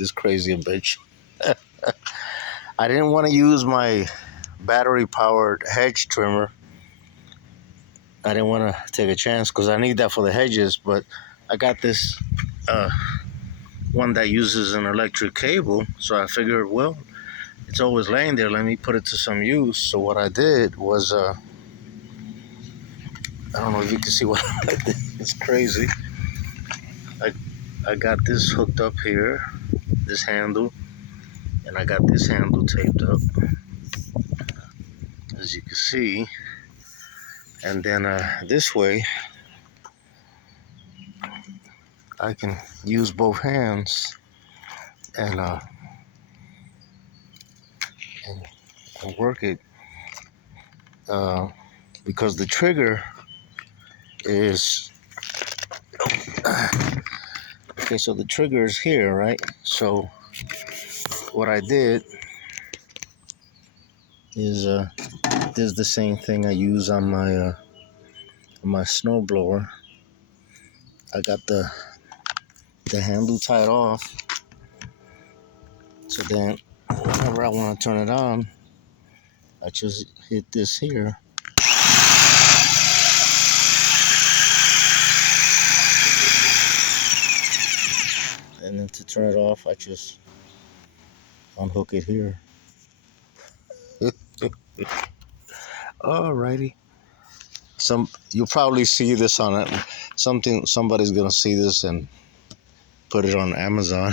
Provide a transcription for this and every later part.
this crazy bitch. I didn't want to use my battery powered hedge trimmer. I didn't want to take a chance because I need that for the hedges, but I got this one that uses an electric cable, so I figured, well, it's always laying there, let me put it to some use. So what I did was I don't know if you can see what I did. It's crazy. I got this hooked up here, this handle, and I got this handle taped up, as you can see. And then this way I can use both hands and work it, because the trigger is okay. So the trigger is here, right? So what I did is this is the same thing I use on my snow blower. I got the handle tied off, so then whenever I want to turn it on, I just hit this here. And then to turn it off, I just unhook it here. Alrighty. You'll probably see this on it. Somebody's gonna see this and put it on Amazon.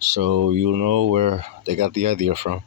So you'll know where they got the idea from.